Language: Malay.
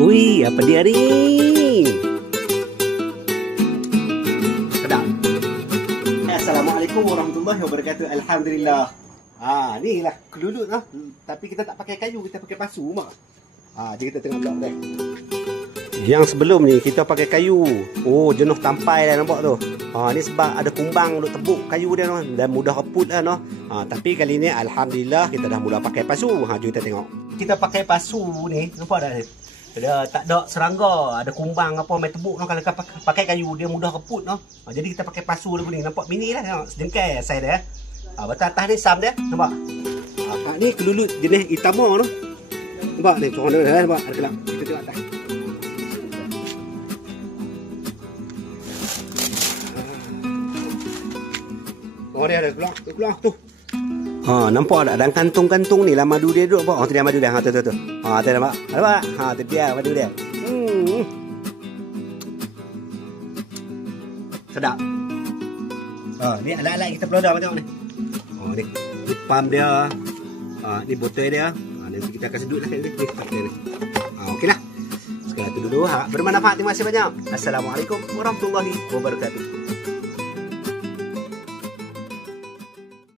Wih, apa dia ni? Sedap. Assalamualaikum warahmatullahi wabarakatuh. Alhamdulillah. Ni lah kelulut lah. Tapi kita tak pakai kayu, kita pakai pasu mak. Jadi kita tengok blok dia. Yang sebelum ni kita pakai kayu. Oh, jenuh tampai dah nampak tu. Ni sebab ada kumbang duk tebuk kayu dia tu. Dan mudah reput lah no. Tapi kali ni alhamdulillah kita dah mula pakai pasu. Jom kita tengok. Kita pakai pasu ni, nampak tak ni? Dia tak ada serangga, ada kumbang apa main tebuk no. Kalau pakai kayu dia mudah reput no. Jadi kita pakai pasu dulu ni. Nampak mini lah tengok, sedengkai saiz dia. Betul atas ni sam dia, nampak? Ni kelulut jenis itama no. Nampak ni corang dia nampak ada kelap. Kita tengok atas. Oh dia ada keluar tu. Nampak tak? Dan kantung-kantung ni lah madu dia duduk apa? Tu dia madu dia. Tu. Tu nampak? Nampak? Tu dia madu dia. Sedap. Ni alat-alat kita pelodar tengok ni. Ni pump dia. Ni botol dia. Nanti kita akan sedut lah ni. Okeylah. Sekarang tu dulu. Bermanfaat. Terima kasih banyak. Assalamualaikum warahmatullahi wabarakatuh.